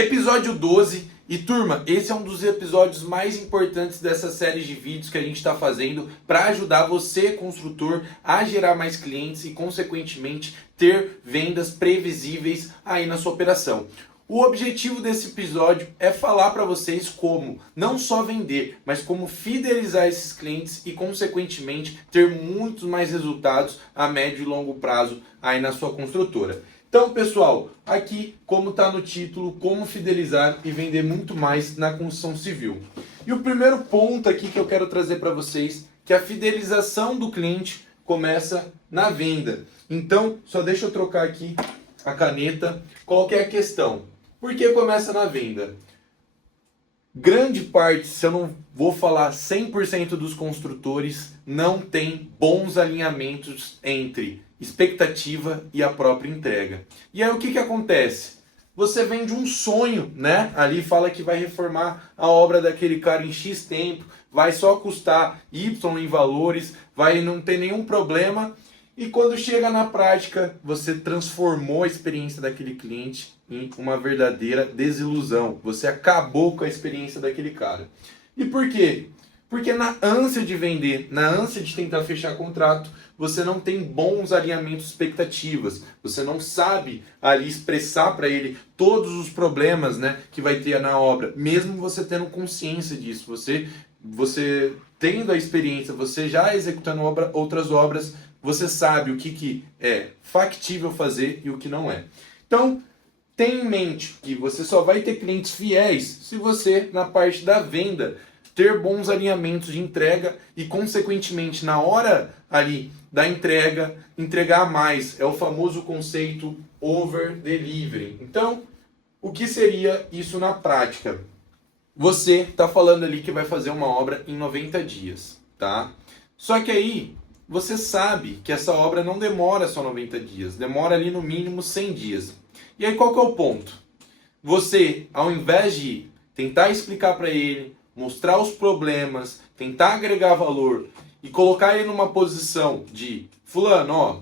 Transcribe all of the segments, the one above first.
Episódio 12. E turma, esse é um dos episódios mais importantes dessa série de vídeos que a gente está fazendo para ajudar você, construtor, a gerar mais clientes e, consequentemente, ter vendas previsíveis aí na sua operação. O objetivo desse episódio é falar para vocês como não só vender, mas como fidelizar esses clientes e, consequentemente, ter muitos mais resultados a médio e longo prazo aí na sua construtora. Então, pessoal, aqui, como está no título, como fidelizar e vender muito mais na construção civil. E o primeiro ponto aqui que eu quero trazer para vocês, que a fidelização do cliente começa na venda. Então, só deixa eu trocar aqui a caneta. Qual que é a questão? Por que começa na venda? Grande parte, se eu não vou falar 100% dos construtores, não tem bons alinhamentos entre expectativa e a própria entrega. E aí o que acontece? Você vende um sonho, né? Ali fala que vai reformar a obra daquele cara em X tempo, vai só custar Y em valores, vai não ter nenhum problema. E quando chega na prática, você transformou a experiência daquele cliente em uma verdadeira desilusão. Você acabou com a experiência daquele cara. E por quê? Porque na ânsia de vender, na ânsia de tentar fechar contrato, você não tem bons alinhamentos de expectativas. Você não sabe ali expressar para ele todos os problemas, né, que vai ter na obra. Mesmo você tendo consciência disso, você tendo a experiência, você já executando outras obras, você sabe o que é factível fazer e o que não é. Então, tenha em mente que você só vai ter clientes fiéis se você, na parte da venda, ter bons alinhamentos de entrega e, consequentemente, na hora ali da entrega, entregar mais. É o famoso conceito over delivery. Então, o que seria isso na prática? Você está falando ali que vai fazer uma obra em 90 dias, tá? Só que aí, você sabe que essa obra não demora só 90 dias, demora ali no mínimo 100 dias. E aí qual que é o ponto? Você, ao invés de tentar explicar para ele, mostrar os problemas, tentar agregar valor e colocar ele numa posição de fulano, ó,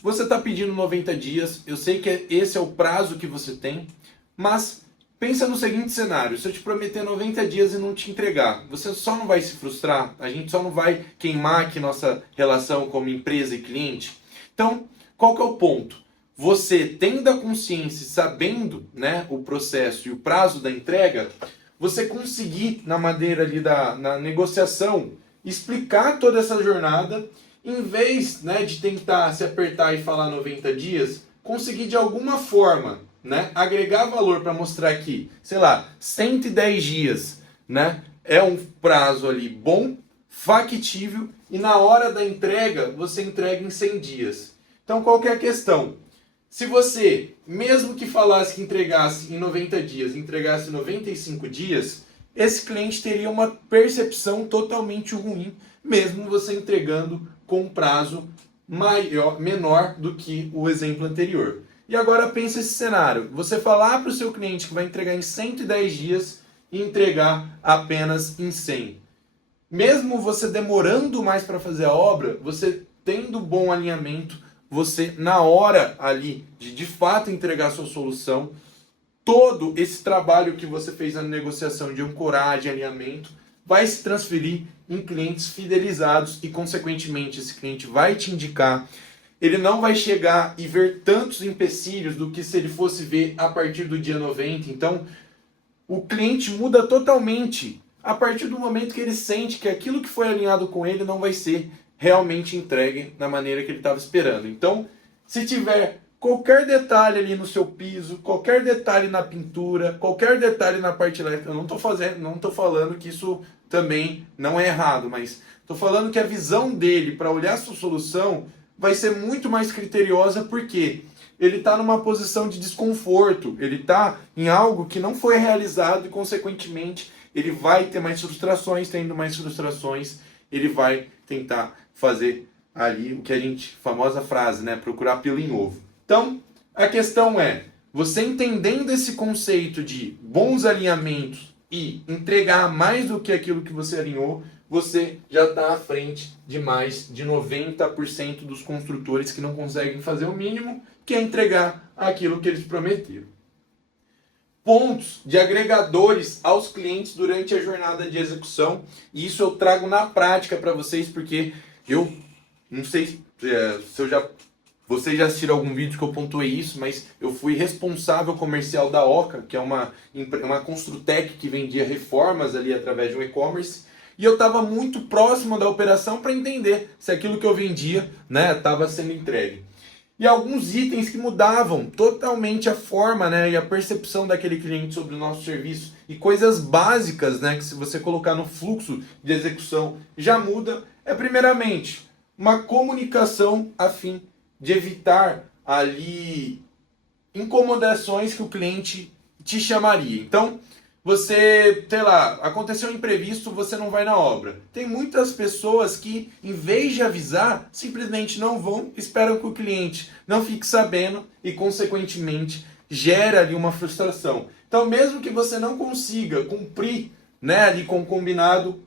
você está pedindo 90 dias, eu sei que esse é o prazo que você tem, mas pensa no seguinte cenário, se eu te prometer 90 dias e não te entregar, você só não vai se frustrar? A gente só não vai queimar aqui nossa relação como empresa e cliente? Então, qual que é o ponto? Você tendo a consciência, sabendo, né, o processo e o prazo da entrega, você conseguir, na maneira ali na negociação, explicar toda essa jornada, em vez, né, de tentar se apertar e falar 90 dias, conseguir de alguma forma, né, agregar valor para mostrar que, sei lá, 110 dias, né, é um prazo ali bom, factível, e na hora da entrega, você entrega em 100 dias. Então, qual que é a questão? Se você, mesmo que falasse que entregasse em 90 dias, entregasse em 95 dias, esse cliente teria uma percepção totalmente ruim, mesmo você entregando com um prazo menor do que o exemplo anterior. E agora pensa esse cenário, você falar para o seu cliente que vai entregar em 110 dias e entregar apenas em 100. Mesmo você demorando mais para fazer a obra, você tendo bom alinhamento, você, na hora ali de fato entregar a sua solução, todo esse trabalho que você fez na negociação de ancoragem, alinhamento, vai se transferir em clientes fidelizados e, consequentemente, esse cliente vai te indicar. Ele não vai chegar e ver tantos empecilhos do que se ele fosse ver a partir do dia 90. Então, o cliente muda totalmente a partir do momento que ele sente que aquilo que foi alinhado com ele não vai ser realmente entregue da maneira que ele estava esperando. Então, se tiver qualquer detalhe ali no seu piso, qualquer detalhe na pintura, qualquer detalhe na parte elétrica, eu não estou falando que isso também não é errado, mas estou falando que a visão dele para olhar a sua solução vai ser muito mais criteriosa, porque ele está numa posição de desconforto, ele está em algo que não foi realizado e, consequentemente, ele vai ter mais frustrações, tendo mais frustrações, ele vai tentar fazer ali o que a gente, famosa frase, né, procurar pelo em ovo. Então, a questão é, você entendendo esse conceito de bons alinhamentos e entregar mais do que aquilo que você alinhou, você já está à frente de mais de 90% dos construtores que não conseguem fazer o mínimo, que é entregar aquilo que eles prometeram. pontos de agregadores aos clientes durante a jornada de execução. E isso eu trago na prática para vocês, porque eu não sei se eu já... Vocês já assistiram algum vídeo que eu pontuei isso, mas eu fui responsável comercial da Oca, que é uma Construtec que vendia reformas ali através de um e-commerce. E eu estava muito próximo da operação para entender se aquilo que eu vendia, né, estava sendo entregue. E alguns itens que mudavam totalmente a forma, né, e a percepção daquele cliente sobre o nosso serviço. E coisas básicas, né, que se você colocar no fluxo de execução já muda. É primeiramente uma comunicação a fim de evitar ali incomodações que o cliente te chamaria. Então, você, sei lá, aconteceu um imprevisto, você não vai na obra. Tem muitas pessoas que, em vez de avisar, simplesmente não vão, esperam que o cliente não fique sabendo e, consequentemente, gera ali uma frustração. Então, mesmo que você não consiga cumprir, né, ali com o combinado,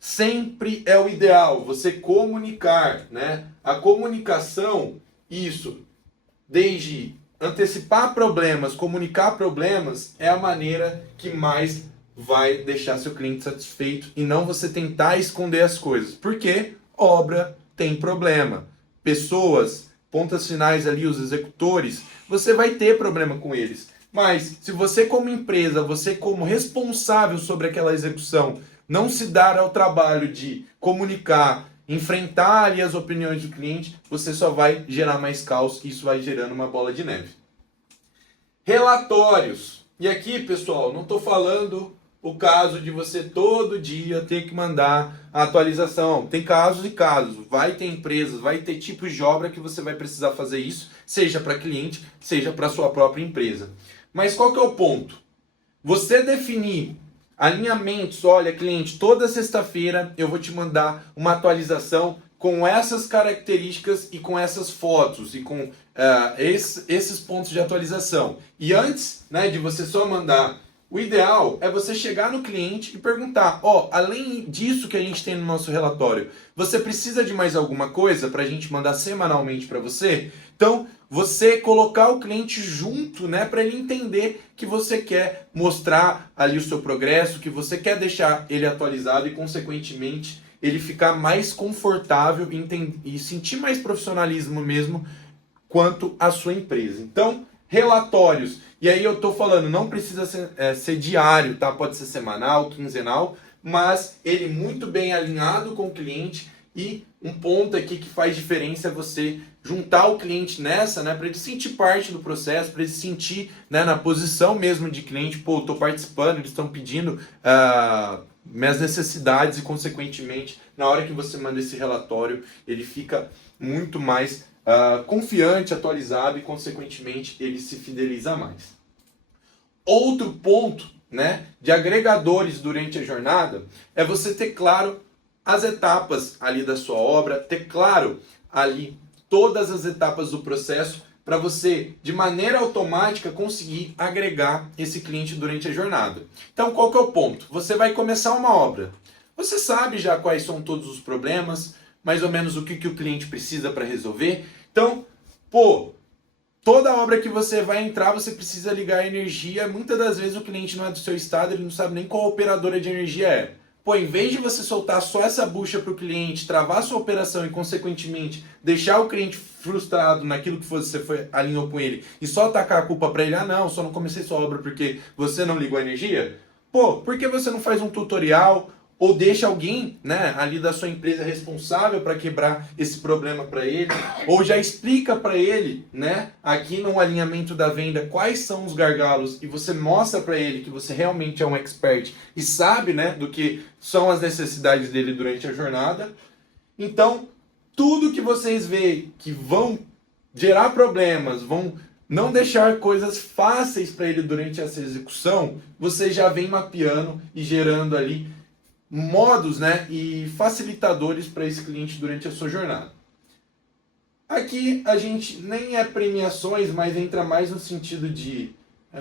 sempre é o ideal você comunicar, né? A comunicação, isso, desde antecipar problemas, comunicar problemas, é a maneira que mais vai deixar seu cliente satisfeito e não você tentar esconder as coisas. Porque obra tem problema. Pessoas, pontas finais ali, os executores, você vai ter problema com eles. Mas se você como empresa, você como responsável sobre aquela execução, não se dar ao trabalho de comunicar, enfrentar ali as opiniões do cliente, você só vai gerar mais caos e isso vai gerando uma bola de neve. Relatórios. E aqui, pessoal, não estou falando o caso de você todo dia ter que mandar a atualização. Tem casos e casos. Vai ter empresas, vai ter tipos de obra que você vai precisar fazer isso, seja para cliente, seja para sua própria empresa. Mas qual que é o ponto? Você definir alinhamentos, olha, cliente, toda sexta-feira eu vou te mandar uma atualização com essas características e com essas fotos e com esses pontos de atualização. E antes, né, de você só mandar, o ideal é você chegar no cliente e perguntar, além disso que a gente tem no nosso relatório, você precisa de mais alguma coisa para a gente mandar semanalmente para você? Então, você colocar o cliente junto, né, para ele entender que você quer mostrar ali o seu progresso, que você quer deixar ele atualizado e, consequentemente, ele ficar mais confortável e sentir mais profissionalismo mesmo quanto à sua empresa. Então, relatórios. E aí eu estou falando, não precisa ser diário, tá? Pode ser semanal, quinzenal, mas ele muito bem alinhado com o cliente. E um ponto aqui que faz diferença é você juntar o cliente nessa, né, para ele sentir parte do processo, para ele sentir, né, na posição mesmo de cliente, pô, eu estou participando, eles estão pedindo minhas necessidades e, consequentemente, na hora que você manda esse relatório, ele fica muito mais confiante, atualizado e, consequentemente, ele se fideliza mais. Outro ponto, né, de agregadores durante a jornada é você ter claro as etapas ali da sua obra, ter claro ali todas as etapas do processo para você, de maneira automática, conseguir agregar esse cliente durante a jornada. Então, qual que é o ponto? Você vai começar uma obra. Você sabe já quais são todos os problemas, mais ou menos o que o cliente precisa para resolver. Então, toda obra que você vai entrar, você precisa ligar a energia. Muitas das vezes o cliente não é do seu estado, ele não sabe nem qual operadora de energia é. Em vez de você soltar só essa bucha para o cliente, travar a sua operação e, consequentemente, deixar o cliente frustrado naquilo que você alinhou com ele e só tacar a culpa para ele, não, só não comecei sua obra porque você não ligou a energia? Por que você não faz um tutorial ou deixa alguém, né, ali da sua empresa responsável para quebrar esse problema para ele? Ou já explica para ele, né, aqui no alinhamento da venda, quais são os gargalos e você mostra para ele que você realmente é um expert e sabe, né, do que são as necessidades dele durante a jornada. Então, tudo que vocês veem que vão gerar problemas, vão não deixar coisas fáceis para ele durante essa execução, você já vem mapeando e gerando ali modos, né, e facilitadores para esse cliente durante a sua jornada. Aqui a gente nem é premiações, mas entra mais no sentido de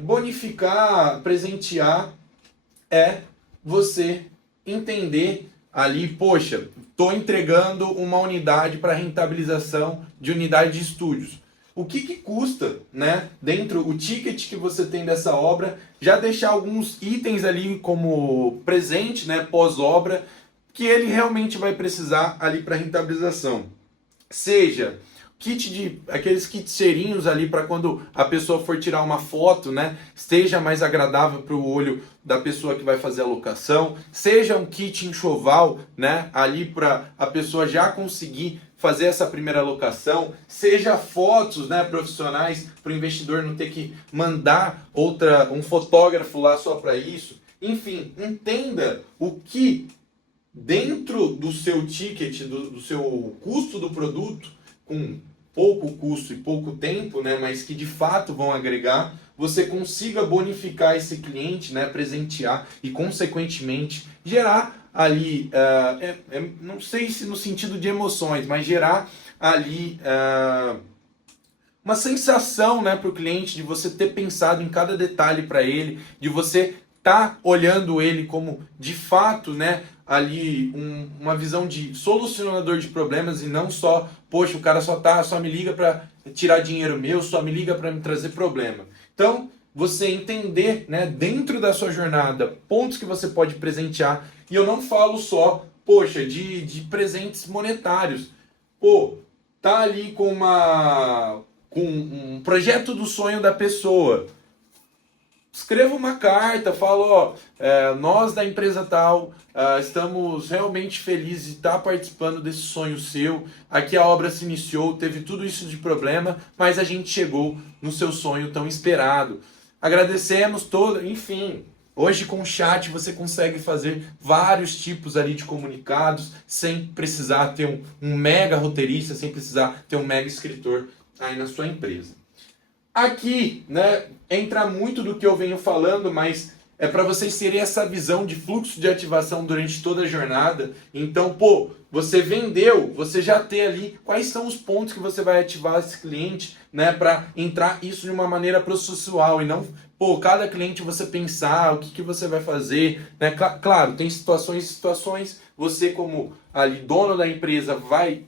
bonificar, presentear, é você entender ali, poxa, estou entregando uma unidade para rentabilização de unidade de estúdios. o que custa, né, dentro o ticket que você tem dessa obra, já deixar alguns itens ali como presente, né, pós-obra, que ele realmente vai precisar ali para rentabilização. Seja aqueles kits cheirinhos ali para quando a pessoa for tirar uma foto, né, esteja mais agradável para o olho da pessoa que vai fazer a locação, seja um kit enxoval, né, ali para a pessoa já conseguir fazer essa primeira locação, seja fotos, né, profissionais para o investidor não ter que mandar um fotógrafo lá só para isso. Enfim, entenda o que dentro do seu ticket, do seu custo do produto, com pouco custo e pouco tempo, né, mas que de fato vão agregar, você consiga bonificar esse cliente, né, presentear e, consequentemente, gerar ali, não sei se no sentido de emoções, mas gerar ali uma sensação, né, para o cliente de você ter pensado em cada detalhe para ele, de você tá olhando ele como de fato, né, ali uma visão de solucionador de problemas e não só, poxa, o cara só me liga para tirar dinheiro meu, só me liga para me trazer problema. Então, você entender, né, dentro da sua jornada, pontos que você pode presentear, e eu não falo só, poxa, de presentes monetários. Pô, tá ali com um projeto do sonho da pessoa. Escreva uma carta, fala, nós da empresa tal, estamos realmente felizes de estar participando desse sonho seu. Aqui a obra se iniciou, teve tudo isso de problema, mas a gente chegou no seu sonho tão esperado. Agradecemos todo, enfim. Hoje com o chat você consegue fazer vários tipos ali de comunicados sem precisar ter um mega roteirista, sem precisar ter um mega escritor aí na sua empresa. Aqui, né, entra muito do que eu venho falando, mas é para vocês terem essa visão de fluxo de ativação durante toda a jornada. Então, pô, você vendeu, você já tem ali quais são os pontos que você vai ativar esse cliente, né, para entrar isso de uma maneira processual e não, pô, cada cliente você pensar o que você vai fazer, né? Claro, tem situações, você como ali dono da empresa vai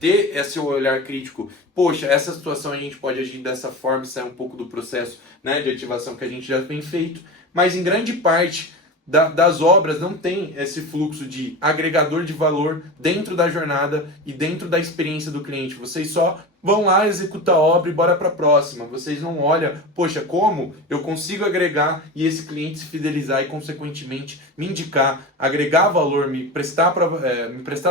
ter esse olhar crítico. Poxa, essa situação a gente pode agir dessa forma e sair um pouco do processo, né, de ativação que a gente já tem feito, mas em grande parte das obras não tem esse fluxo de agregador de valor dentro da jornada e dentro da experiência do cliente. Vocês só vão lá, executar a obra e bora para a próxima. Vocês não olham, poxa, como eu consigo agregar e esse cliente se fidelizar e, consequentemente, me indicar, agregar valor, me prestar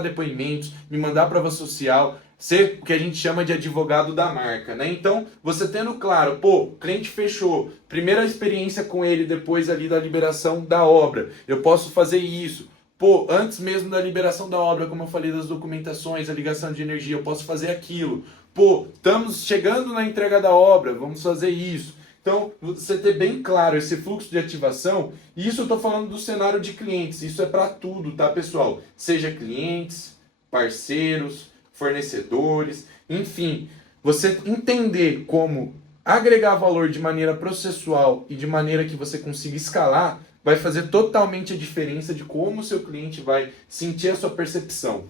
depoimentos, me mandar prova social, ser o que a gente chama de advogado da marca, né? Então, você tendo claro, pô, cliente fechou, primeira experiência com ele depois ali da liberação da obra, eu posso fazer isso. Pô, antes mesmo da liberação da obra, como eu falei das documentações, a ligação de energia, eu posso fazer aquilo. Pô, estamos chegando na entrega da obra, vamos fazer isso. Então, você ter bem claro esse fluxo de ativação, e isso eu estou falando do cenário de clientes, isso é para tudo, tá, pessoal? Seja clientes, parceiros, fornecedores, enfim, você entender como agregar valor de maneira processual e de maneira que você consiga escalar, vai fazer totalmente a diferença de como o seu cliente vai sentir a sua percepção.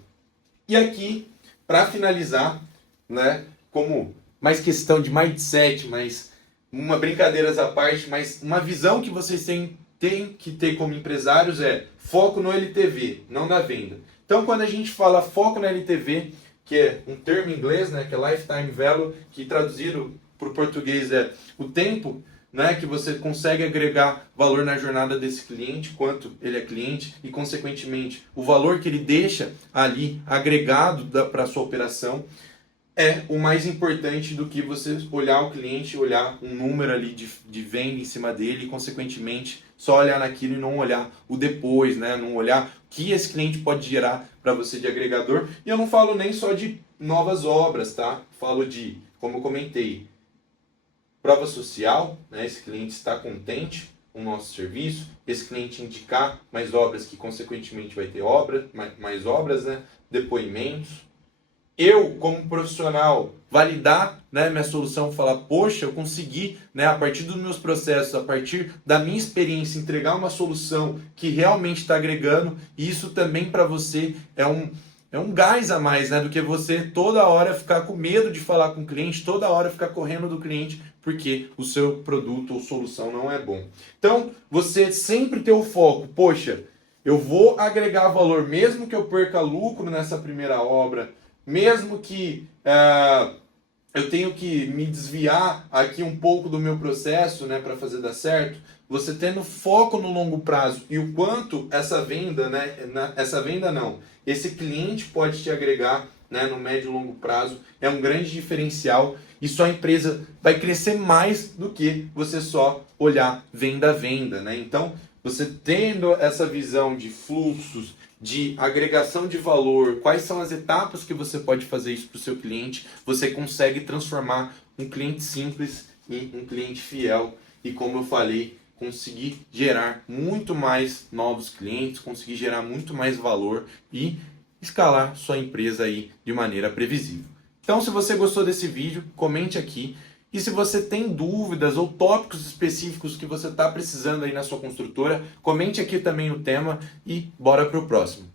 E aqui, para finalizar, né, como mais questão de mindset, mas uma brincadeiras à parte, mas uma visão que vocês têm que ter como empresários é foco no LTV, não na venda. Então, quando a gente fala foco no LTV, que é um termo em inglês, né, que é Lifetime Value, que traduzido para o português é o tempo, né, que você consegue agregar valor na jornada desse cliente, quanto ele é cliente, e consequentemente o valor que ele deixa ali agregado para a sua operação, é o mais importante do que você olhar o cliente, olhar um número ali de venda em cima dele e, consequentemente, só olhar naquilo e não olhar o depois, né? Não olhar o que esse cliente pode gerar para você de agregador. E eu não falo nem só de novas obras, tá? Falo de, como eu comentei, prova social, né? Esse cliente está contente com o nosso serviço, esse cliente indicar mais obras que, consequentemente, vai ter mais obras, né? Depoimentos. Eu, como profissional, validar, né, minha solução, falar, poxa, eu consegui, né, a partir dos meus processos, a partir da minha experiência, entregar uma solução que realmente está agregando, e isso também para você é é um gás a mais, né, do que você toda hora ficar com medo de falar com o cliente, toda hora ficar correndo do cliente, porque o seu produto ou solução não é bom. Então, você sempre ter o foco, poxa, eu vou agregar valor, mesmo que eu perca lucro nessa primeira obra, mesmo que eu tenho que me desviar aqui um pouco do meu processo, né, para fazer dar certo. Você tendo foco no longo prazo e o quanto essa venda, né, essa venda não, esse cliente pode te agregar, né, no médio e longo prazo, é um grande diferencial e sua empresa vai crescer mais do que você só olhar venda a venda, né? Então, você tendo essa visão de fluxos, de agregação de valor, quais são as etapas que você pode fazer isso para o seu cliente, você consegue transformar um cliente simples em um cliente fiel e, como eu falei, conseguir gerar muito mais novos clientes, conseguir gerar muito mais valor e escalar sua empresa aí de maneira previsível. Então, se você gostou desse vídeo, comente aqui. E se você tem dúvidas ou tópicos específicos que você está precisando aí na sua construtora, comente aqui também o tema e bora para o próximo.